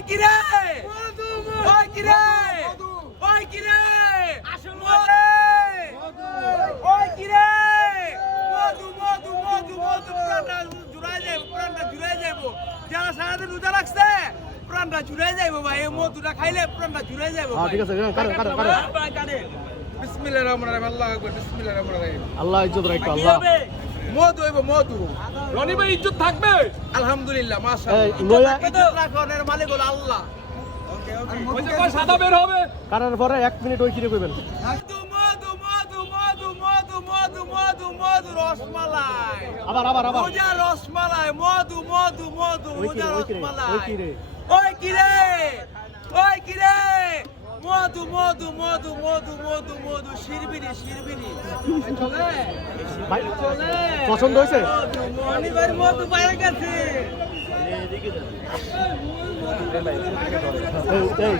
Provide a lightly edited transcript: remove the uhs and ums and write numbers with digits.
ওই কিরে ওই কিরে ওই কিরে মরে ওই কিরে মধু মধু মধু মধু প্রাণটা জুড়াই যাইব যারা সারাদিন রোজা রাখছে প্রাণটা জুড়াই যাইব ভাই এই মধুটা খাইলে প্রাণটা জুড়াই যাইব ঠিক আছে বিসমিল্লাহির রহমানির রহিম আল্লাহু আকবার বিসমিল্লাহির রহমানির রহিম আল্লাহ ইজ্জত রাখো আল্লাহ মধু হইব মধু রনি ভাই ইজ্জত থাকবে আলহামদুলিল্লাহ মাশাআল্লাহ ইজ্জত রাখনের মালিক হলো আল্লাহ ওই যে কয় সাদা বের হবে কারার পরে 1 মিনিট ওই কিরে কইবেন মধু মধু মধু মধু মধু মধু মধু মধু রসমালাই আবার রোজা রসমালাই মধু মধু মধু রোজা রসমালাই ওই কিরে ওই কিরে মধু মধু মধু মধু মধু মধু শিরবিনি শিরবিনি ভাই পছন্দ হইছে মনি ভাই মধু বাইরে গেছে এই